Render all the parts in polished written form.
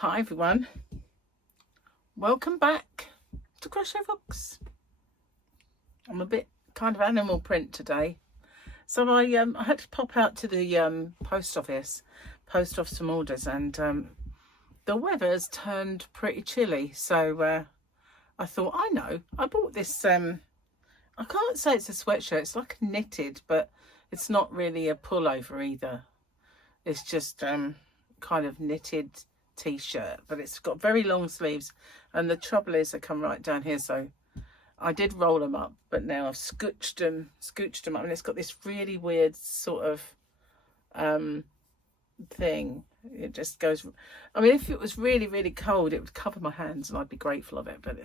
Hi everyone, welcome back to Crochet Rocks. I'm a bit kind of animal print today, so I had to pop out to the post office, post off some orders, and the weather's turned pretty chilly. So I thought, I bought this. I can't say it's a sweatshirt; it's like knitted, but it's not really a pullover either. It's just kind of knitted t-shirt, but it's got very long sleeves, and the trouble is they come right down here, so I did roll them up, but now I've scooched them up, and it's got this really weird sort of thing. It just goes, I mean, if it was really cold, it would cover my hands and I'd be grateful of it, but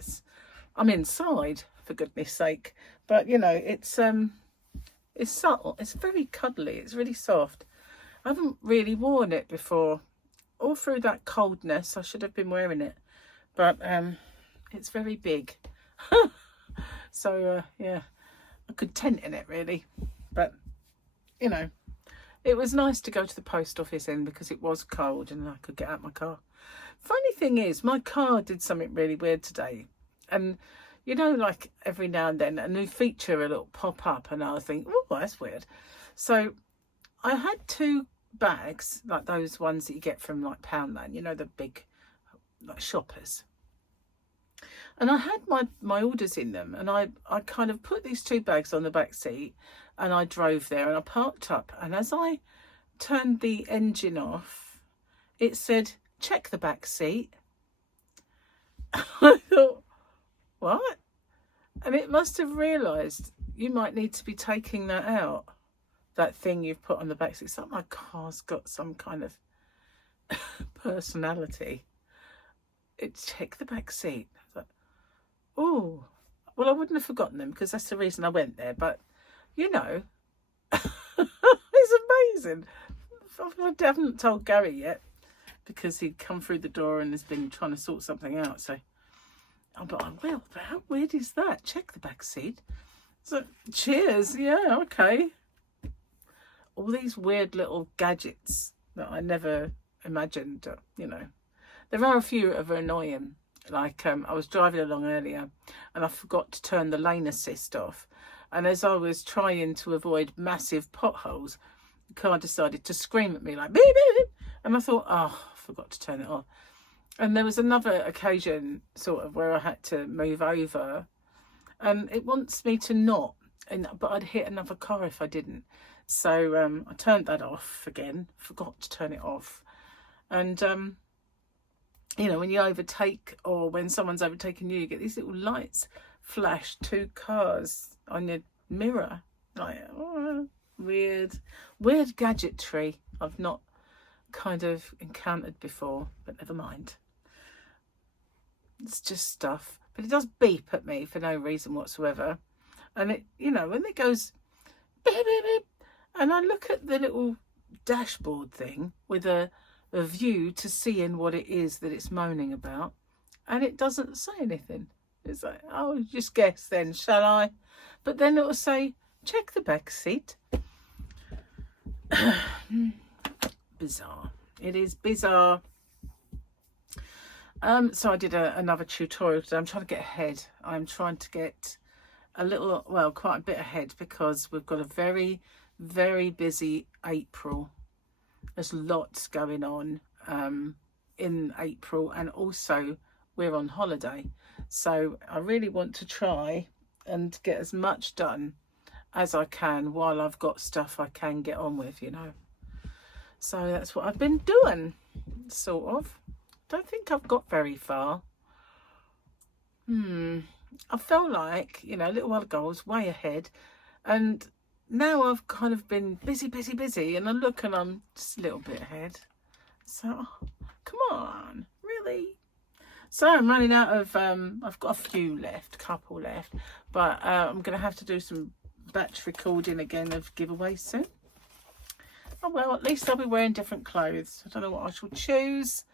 I'm inside, for goodness sake. But you know, it's subtle, it's very cuddly, it's really soft. I haven't really worn it before. All through that coldness, I should have been wearing it, but it's very big. So yeah, I could tent in it really, but you know, it was nice to go to the post office in because it was cold and I could get out my car. Funny thing is, my car did something really weird today, and you know, like every now and then a new feature will pop up and I'll think, oh, that's weird. So I had two bags, like those ones that you get from like Poundland, you know, the big like shoppers, and I had my orders in them, and I kind of put these two bags on the back seat, and I drove there and I parked up, and as I turned the engine off, it said check the back seat. I thought, what? And it must have realized you might need to be taking that out, that thing you've put on the back seat. It's like my car's got some kind of personality. It's check the back seat. I was like, oh, well, I wouldn't have forgotten them because that's the reason I went there. But you know, it's amazing. I haven't told Gary yet because he'd come through the door and has been trying to sort something out. So, but I will. But how weird is that? Check the back seat. So, cheers. Yeah, okay. All these weird little gadgets that I never imagined, you know. There are a few that are annoying. Like I was driving along earlier and I forgot to turn the lane assist off. And as I was trying to avoid massive potholes, the car decided to scream at me like, beep, beep, beep. And I thought, oh, I forgot to turn it off. And there was another occasion sort of where I had to move over and it wants me to not, but I'd hit another car if I didn't. So I turned that off again, forgot to turn it off. And, you know, when you overtake or when someone's overtaken you, you get these little lights flash, two cars on your mirror. Like, oh, weird gadgetry I've not kind of encountered before, but never mind. It's just stuff. But it does beep at me for no reason whatsoever. And it, you know, when it goes beep, beep, beep, and I look at the little dashboard thing with a view to seeing what it is that it's moaning about, and it doesn't say anything. It's like, oh, just guess then, shall I? But then it will say, check the back seat. Bizarre. It is bizarre. So I did another tutorial today. I'm trying to get ahead. I'm trying to get a little, well, quite a bit ahead because we've got a very busy April. There's lots going on in April, and also we're on holiday, so I really want to try and get as much done as I can while I've got stuff I can get on with, you know. So that's what I've been doing, sort of. Don't think I've got very far. I felt like, you know, a little while ago I was way ahead, and now I've kind of been busy, and I look and I'm just a little bit ahead. So, come on, really? So I'm running out of, I've got a couple left, but I'm going to have to do some batch recording again of giveaways soon. Oh well, at least I'll be wearing different clothes. I don't know what I shall choose,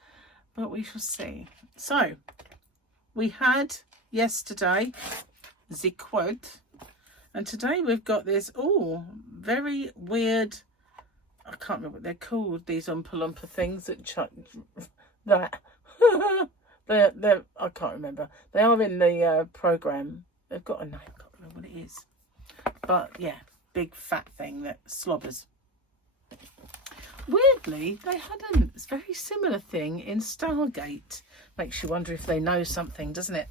but we shall see. So, we had yesterday the quote, and today we've got this, oh, very weird, I can't remember what they're called, these Oompa Loompa things that they're I can't remember. They are in the program. They've got a name. I can't remember what it is. But yeah, big fat thing that slobbers. Weirdly, they had a very similar thing in Stargate. Makes you wonder if they know something, doesn't it?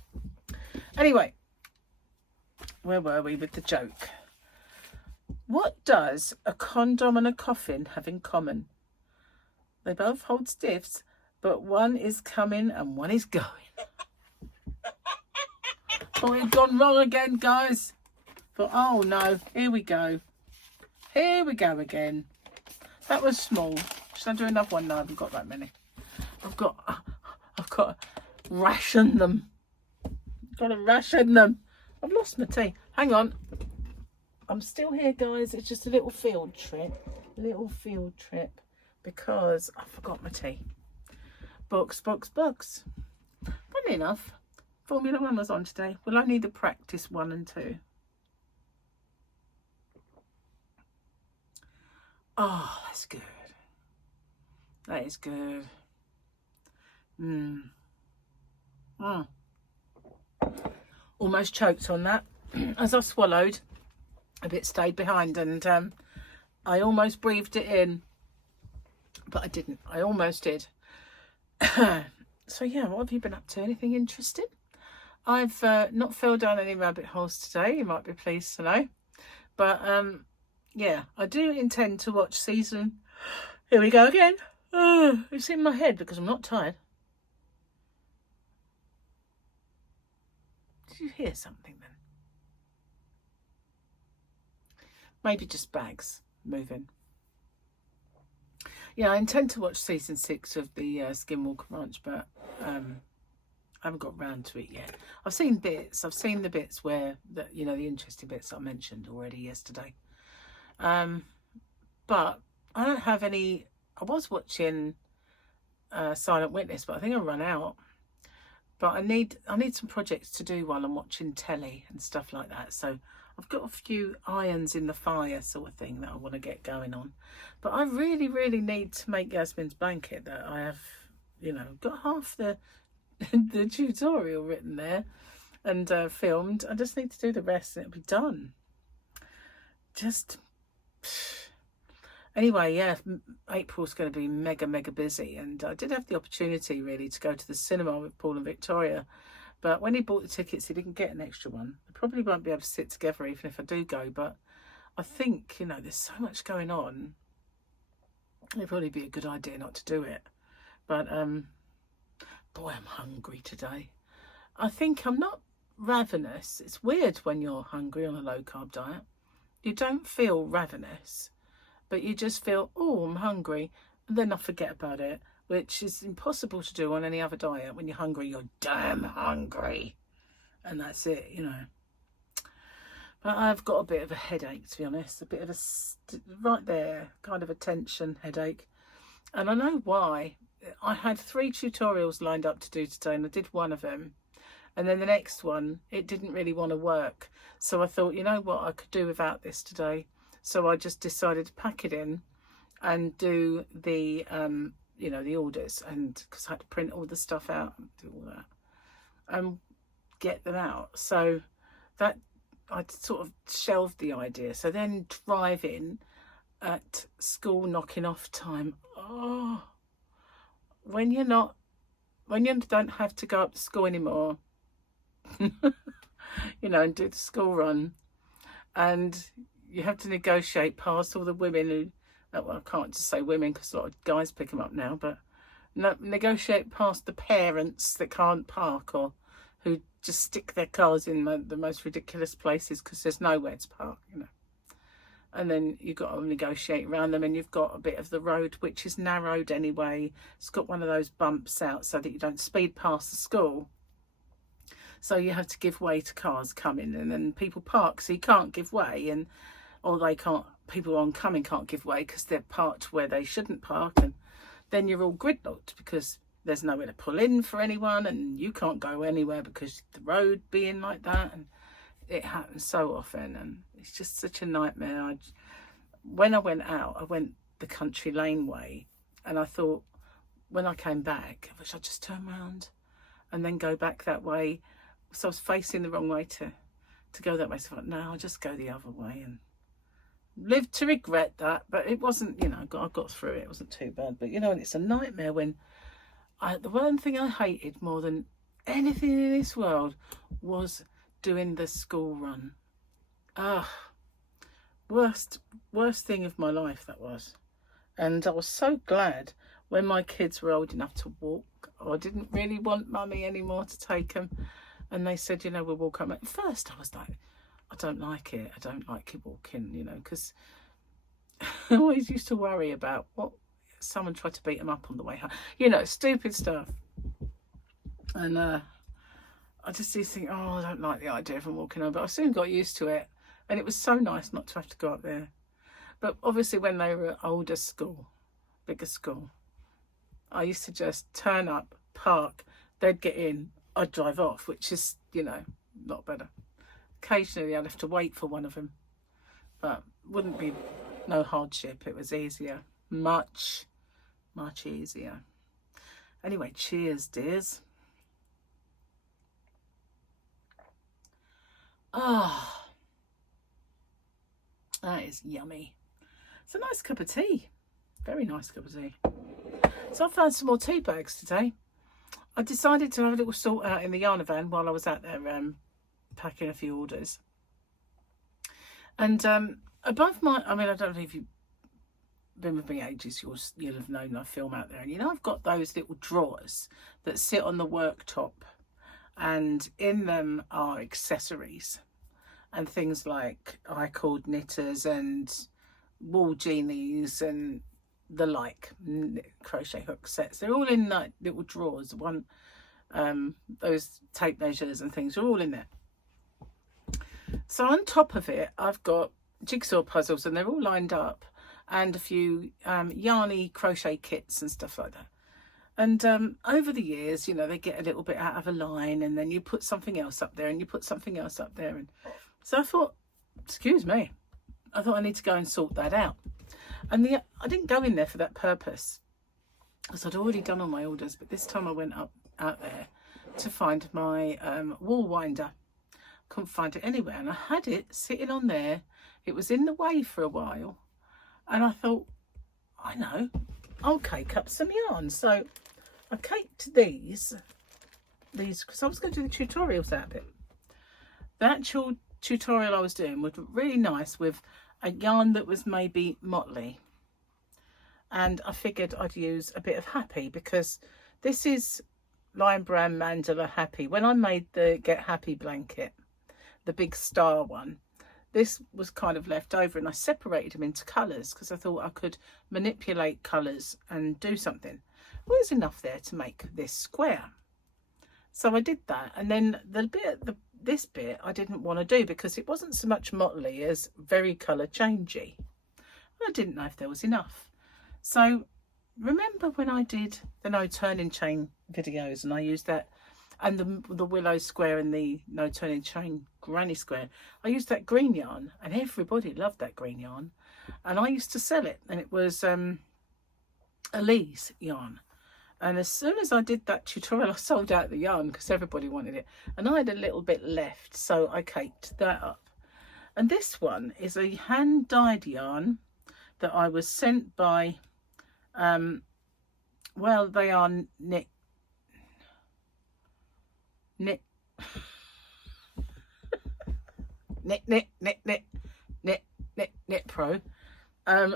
Anyway, where were we with the joke? What does a condom and a coffin have in common? They both hold stiffs, but one is coming and one is going. Oh, we've gone wrong again, guys. But oh no, here we go. Here we go again. That was small. Should I do another one? No, I haven't got that many. I've got to ration them. Got to ration them. I've lost my tea. Hang on. I'm still here, guys. It's just a little field trip. Because I forgot my tea. Books. Funny enough, Formula 1 was on today. We'll only need the practice 1 and 2. Oh, that's good. That is good. Almost choked on that. As I swallowed, a bit stayed behind, and I almost breathed it in, but I didn't. I almost did. So yeah, what have you been up to? Anything interesting? I've not fell down any rabbit holes today, you might be pleased to know. But yeah, I do intend to watch season... Here we go again. Oh, it's in my head because I'm not tired. Did you hear something then? Maybe just bags moving. Yeah, I intend to watch season 6 of the Skinwalker Ranch, but I haven't got round to it yet. I've seen bits. I've seen the bits where, the interesting bits I mentioned already yesterday. But I don't have any... I was watching Silent Witness, but I think I run out. But I need some projects to do while I'm watching telly and stuff like that. So I've got a few irons in the fire sort of thing that I want to get going on. But I really, really need to make Yasmin's blanket that I have, got half the tutorial written there and filmed. I just need to do the rest and it'll be done. Anyway, yeah, April's going to be mega busy, and I did have the opportunity really to go to the cinema with Paul and Victoria, but when he bought the tickets he didn't get an extra one. I probably won't be able to sit together even if I do go, but I think, there's so much going on, it'd probably be a good idea not to do it. But boy, I'm hungry today. I think I'm not ravenous. It's weird when you're hungry on a low carb diet. You don't feel ravenous, but you just feel, oh, I'm hungry, and then I forget about it, which is impossible to do on any other diet. When you're hungry, you're damn hungry, and that's it, But I've got a bit of a headache, to be honest, a bit of a, right there, kind of a tension headache, and I know why. I had 3 tutorials lined up to do today, and I did one of them, and then the next one, it didn't really want to work, so I thought, you know what, I could do without this today. So I just decided to pack it in and do the, the orders, and because I had to print all the stuff out and do all that and get them out. So that I sort of shelved the idea. So then driving at school knocking off time. Oh, when you don't have to go up to school anymore, and do the school run, and you have to negotiate past all the women who, well, I can't just say women because a lot of guys pick them up now, but negotiate past the parents that can't park or who just stick their cars in the most ridiculous places because there's nowhere to park, And then you've got to negotiate around them, and you've got a bit of the road which is narrowed anyway. It's got one of those bumps out so that you don't speed past the school. So you have to give way to cars coming, and then people park, so you can't give way, or people oncoming can't give way because they're parked where they shouldn't park, and then you're all gridlocked because there's nowhere to pull in for anyone, and you can't go anywhere because the road being like that, and it happens so often, and it's just such a nightmare. When I went out, I went the country lane way, and I thought, when I came back, I wish I'd just turn around and then go back that way. So I was facing the wrong way to go that way. So I thought, no, I'll just go the other way, and lived to regret that. But it wasn't, you know, I got through it. It wasn't too bad. But, you know, and it's a nightmare when the one thing I hated more than anything in this world was doing the school run. Worst thing of my life that was. And I was so glad when my kids were old enough to walk. I didn't really want mummy anymore to take them, and they said, you know, we'll walk home. At first I was like, I don't like it. I don't like you walking, you know, because I always used to worry about what someone tried to beat them up on the way home, you know, stupid stuff. And I just used to think, oh, I don't like the idea of them walking home. But I soon got used to it, and it was so nice not to have to go up there. But obviously when they were older school, bigger school, I used to just turn up, park, they'd get in, I'd drive off, which is, you know, not better. Occasionally I'd have to wait for one of them, but wouldn't be no hardship. It was easier, much easier. Anyway, cheers, dears. Ah, that is yummy. It's a nice cup of tea. Very nice cup of tea. So I found some more tea bags today. I decided to have a little sort out in the yarn van while I was out there packing a few orders. And above my, I mean, I don't know if you've been with me ages, you'll have known I film out there. And you know, I've got those little drawers that sit on the worktop, and in them are accessories and things like I-cord knitters and wool genies and the like, crochet hook sets. They're all in like little drawers. One, those tape measures and things are all in there. So on top of it, I've got jigsaw puzzles, and they're all lined up, and a few yarny crochet kits and stuff like that. And over the years, you know, they get a little bit out of a line, and then you put something else up there, and you put something else up there. And so I thought, excuse me, I thought I need to go and sort that out. And I didn't go in there for that purpose, because I'd already done all my orders. But this time I went out there to find my wool winder. Couldn't find it anywhere, and I had it sitting on there. It was in the way for a while, and I thought, I know, I'll cake up some yarn. So I caked these because I was going to do the tutorials out of it. The actual tutorial I was doing was really nice with a yarn that was maybe motley, and I figured I'd use a bit of Happy, because this is Lion Brand Mandala Happy. When I made the Get Happy blanket, the big star one, this was kind of left over, and I separated them into colours because I thought I could manipulate colours and do something. Well, there's enough there to make this square, so I did that. And then this bit I didn't want to do because it wasn't so much motley as very colour changey. I didn't know if there was enough. So remember when I did the no turning chain videos, and I used that, and the willow square and the no turning chain granny square, I used that green yarn, and everybody loved that green yarn, and I used to sell it, and it was Elise yarn. And as soon as I did that tutorial, I sold out the yarn because everybody wanted it, and I had a little bit left, so I caked that up. And this one is a hand dyed yarn that I was sent by well, they are knit pro,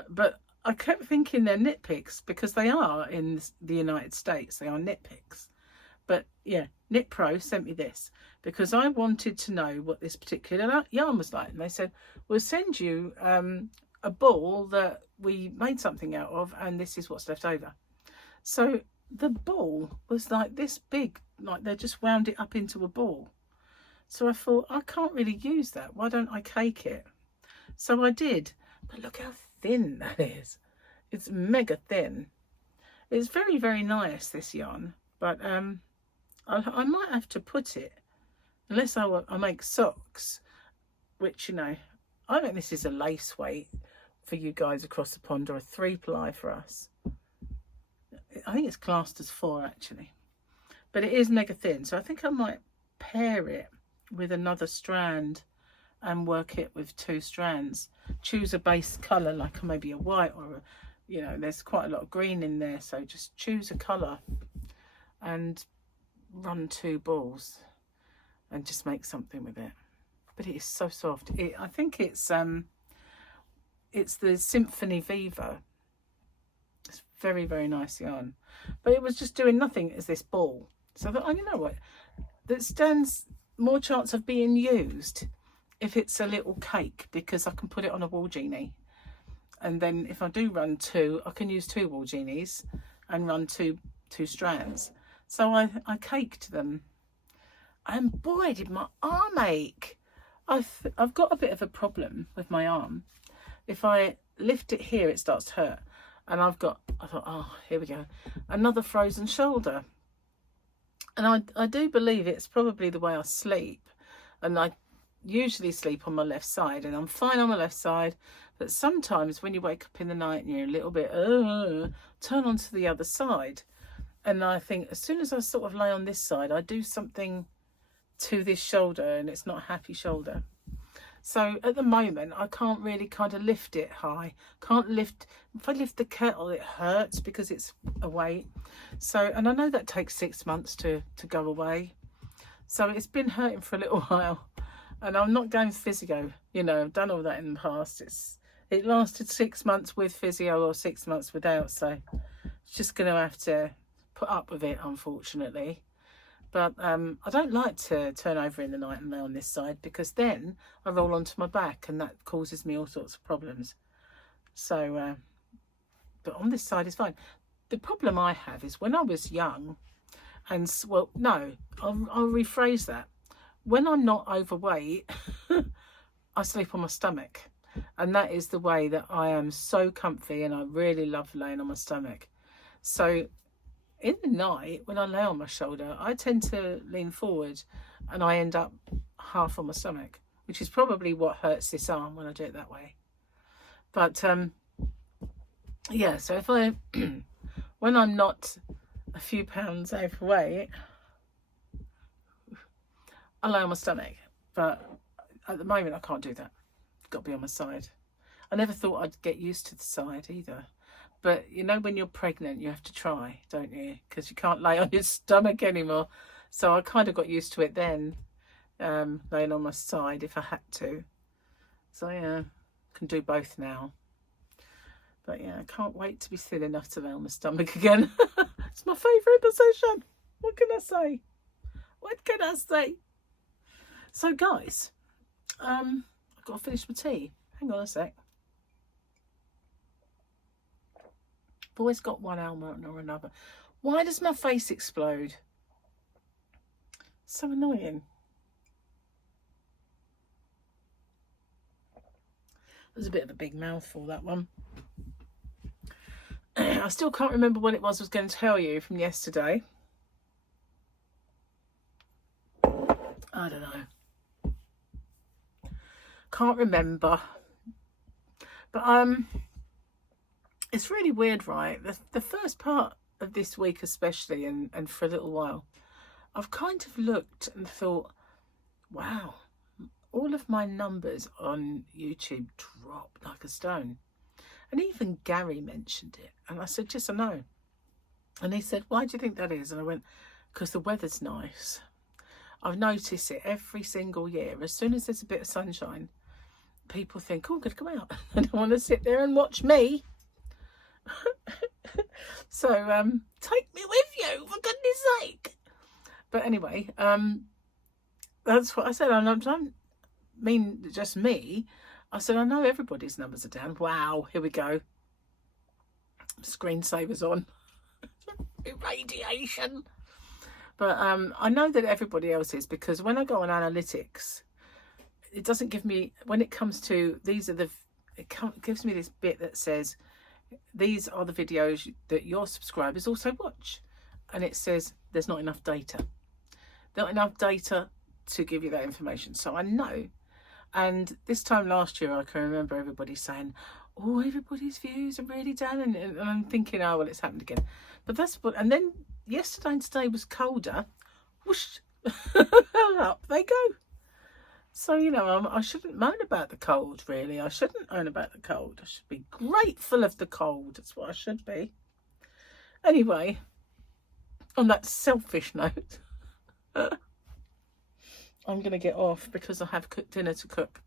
but I kept thinking they're knit picks because they are in the United States. They are knit picks. But yeah, Knit Pro sent me this because I wanted to know what this particular yarn was like. And they said, we'll send you a ball that we made something out of, and this is what's left over. So the ball was like this big, like they just wound it up into a ball. So I thought, I can't really use that. Why don't I cake it? So I did. But look how thin that is. It's mega thin. It's very, very nice, this yarn. But I might have to put it, unless I make socks, which, you know, I think this is a lace weight for you guys across the pond, or a 3-ply for us. I think it's classed as 4 actually, but it is mega thin, so I think I might pair it with another strand and work it with 2 strands. Choose a base colour, like maybe a white or a, you know, there's quite a lot of green in there, so just choose a colour and run 2 balls and just make something with it. But it is so soft. I think it's the Symphony Viva. It's very, very nice yarn, but it was just doing nothing as this ball. So I thought, oh, you know what, that stands more chance of being used if it's a little cake, because I can put it on a wall genie, and then if I do run 2, I can use 2 wall genies and run two strands. So I caked them, and boy did my arm ache. I've got a bit of a problem with my arm. If I lift it here, it starts to hurt, and I thought, oh, here we go, another frozen shoulder. And I do believe it's probably the way I sleep, and I usually sleep on my left side, and I'm fine on my left side, but sometimes when you wake up in the night and you're a little bit turn onto the other side, and I think as soon as I sort of lay on this side, I do something to this shoulder, and it's not a happy shoulder. So at the moment I can't really kind of lift it high. Can't lift, if I lift the kettle it hurts because it's a weight. So, and I know that takes 6 months to go away, so it's been hurting for a little while. And I'm not going physio, you know, I've done all that in the past. It lasted 6 months with physio or 6 months without, so it's just going to have to put up with it, unfortunately. But I don't like to turn over in the night and lay on this side, because then I roll onto my back and that causes me all sorts of problems. So, but on this side is fine. The problem I have is when I was young, and well, no, I'll rephrase that. When I'm not overweight, I sleep on my stomach. And that is the way that I am so comfy, and I really love laying on my stomach. So in the night, when I lay on my shoulder, I tend to lean forward and I end up half on my stomach, which is probably what hurts this arm when I do it that way. But yeah, so if I, when I'm not a few pounds overweight, I lay on my stomach. But at the moment I can't do that. I've got to be on my side. I never thought I'd get used to the side either. But you know, when you're pregnant, you have to try, don't you? Because you can't lay on your stomach anymore. So I kind of got used to it then, laying on my side if I had to. So yeah, I can do both now. But yeah, I can't wait to be thin enough to lay on my stomach again. It's my favourite position. What can I say? What can I say? So guys, I've got to finish my tea. Hang on a sec. I've always got one ailment or another. Why does my face explode? So annoying. It was a bit of a big mouthful, that one. I still can't remember what it was I was going to tell you from yesterday. I don't know. Can't remember. But it's really weird, right? The first part of this week especially, and for a little while, I've kind of looked and thought, wow, all of my numbers on YouTube dropped like a stone. And even Gary mentioned it. And I said, yes, I know. And he said, why do you think that is? And I went, because the weather's nice. I've noticed it every single year. As soon as there's a bit of sunshine, people think, oh, I'm going to come out. I don't want to sit there and watch me. So take me with you, for goodness sake. But anyway, that's what I said. I don't mean just me. I said, I know everybody's numbers are down. Wow, here we go. Screensaver's on. Irradiation. But I know that everybody else is, because when I go on analytics, it doesn't give me, when it comes to, these are the, it gives me this bit that says, these are the videos that your subscribers also watch. And it says there's not enough data. Not enough data to give you that information. So I know. And this time last year, I can remember everybody saying, oh, everybody's views are really down. And I'm thinking, oh, well, it's happened again. But that's what, and then yesterday and today was colder. Whoosh, up they go. So, you know, I shouldn't moan about the cold, really. I shouldn't moan about the cold. I should be grateful of the cold. That's what I should be. Anyway, on that selfish note, I'm going to get off because I have dinner to cook.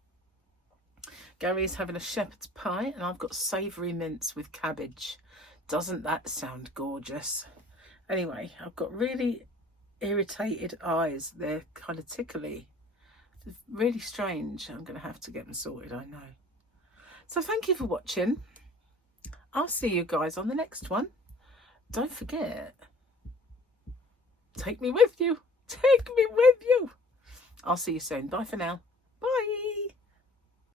Gary is having a shepherd's pie and I've got savoury mince with cabbage. Doesn't that sound gorgeous? Anyway, I've got really irritated eyes. They're kind of tickly. Really strange. I'm going to have to get them sorted, I know. So thank you for watching. I'll see you guys on the next one. Don't forget, take me with you. Take me with you. I'll see you soon. Bye for now.